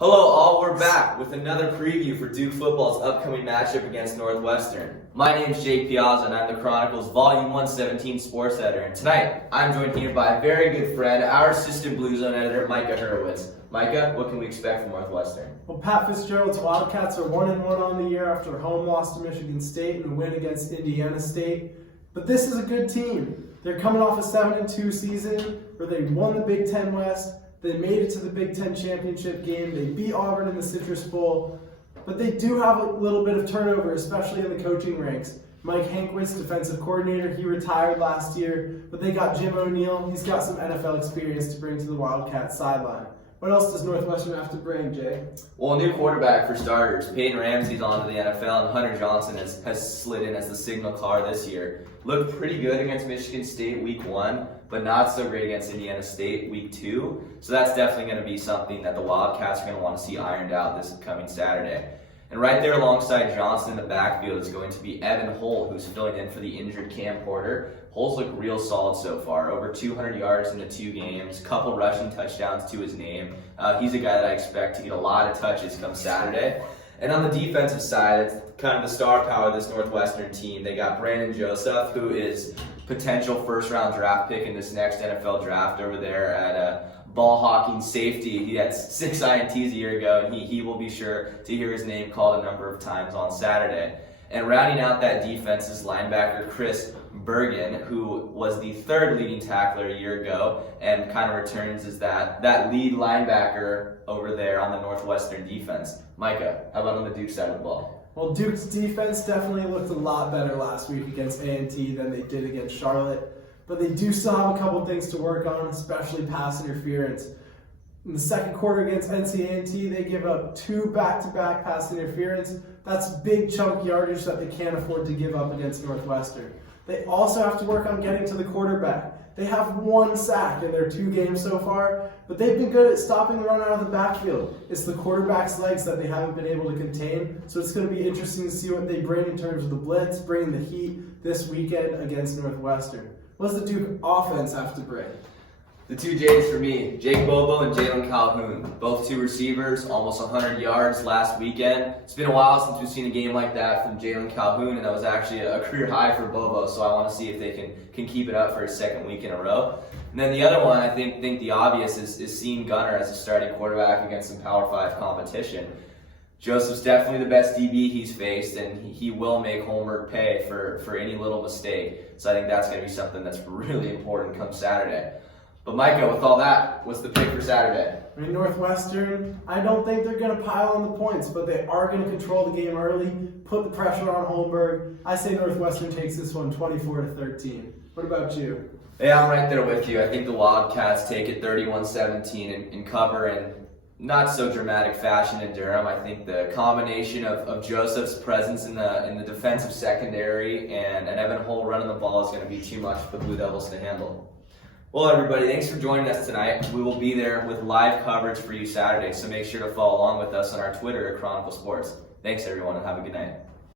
Hello all, we're back with another preview for Duke football's upcoming matchup against Northwestern. My name's Piazza and I'm the Chronicle's Volume 117 sports editor. And tonight, I'm joined here by a very good friend, our assistant Blue Zone editor, Micah Hurewitz. Micah, what can we expect from Northwestern? Well, Pat Fitzgerald's Wildcats are 1-1 on the year after a home loss to Michigan State and a win against Indiana State. But this is a good team. They're coming off a 7-2 season where they won the Big Ten West. They made it to the Big Ten championship game. They beat Auburn in the Citrus Bowl. But they do have a little bit of turnover, especially in the coaching ranks. Mike Hurewitz, defensive coordinator, he retired last year. But they got Jim O'Neill. He's got some NFL experience to bring to the Wildcats sideline. What else does Northwestern have to bring, Jay? Well, a new quarterback for starters. Peyton Ramsey's on to the NFL, and Hunter Johnson has slid in as the signal caller this year. Looked pretty good against Michigan State week 1, but not so great against Indiana State week 2. So that's definitely going to be something that the Wildcats are going to want to see ironed out this coming Saturday. And right there alongside Johnson in the backfield is going to be Evan Hull, who's filling in for the injured Cam Porter. Hull's looked real solid so far, over 200 yards into 2 games, couple rushing touchdowns to his name. He's a guy that I expect to get a lot of touches come Saturday. And on the defensive side, it's kind of the star power of this Northwestern team. They got Brandon Joseph, who is potential first-round draft pick in this next NFL draft over there at ball-hawking safety. He had 6 INTs a year ago, and he will be sure to hear his name called a number of times on Saturday. And rounding out that defense is linebacker Chris Bergen, who was the 3rd leading tackler a year ago and kind of returns as that lead linebacker over there on the Northwestern defense. Micah, how about on the Duke side of the ball? Well, Duke's defense definitely looked a lot better last week against A&T than they did against Charlotte. But they do still have a couple things to work on, especially pass interference. In the second quarter against NC A&T, they give up 2 back-to-back pass interference. That's big chunk yardage that they can't afford to give up against Northwestern. They also have to work on getting to the quarterback. They have 1 sack in their 2 games so far, but they've been good at stopping the run out of the backfield. It's the quarterback's legs that they haven't been able to contain, so it's going to be interesting to see what they bring in terms of the blitz, bringing the heat this weekend against Northwestern. What does the Duke offense have to bring? The 2 J's for me, Jake Bobo and Jalen Calhoun. Both 2 receivers, almost 100 yards last weekend. It's been a while since we've seen a game like that from Jalen Calhoun, and that was actually a career high for Bobo, so I want to see if they can keep it up for a 2nd week in a row. And then the other one, I think the obvious is seeing Gunner as a starting quarterback against some Power 5 competition. Joseph's definitely the best DB he's faced, and he will make homework pay for any little mistake. So I think that's going to be something that's really important come Saturday. But Micah, with all that, what's the pick for Saturday? I mean, Northwestern, I don't think they're going to pile on the points, but they are going to control the game early, put the pressure on Holmberg. I say Northwestern takes this one 24-13. What about you? Yeah, I'm right there with you. I think the Wildcats take it 31-17 and cover in not so dramatic fashion in Durham. I think the combination of Joseph's presence in the defensive secondary and Evan Hull running the ball is going to be too much for the Blue Devils to handle. Well, everybody, thanks for joining us tonight. We will be there with live coverage for you Saturday, so make sure to follow along with us on our Twitter at Chronicle Sports. Thanks, everyone, and have a good night.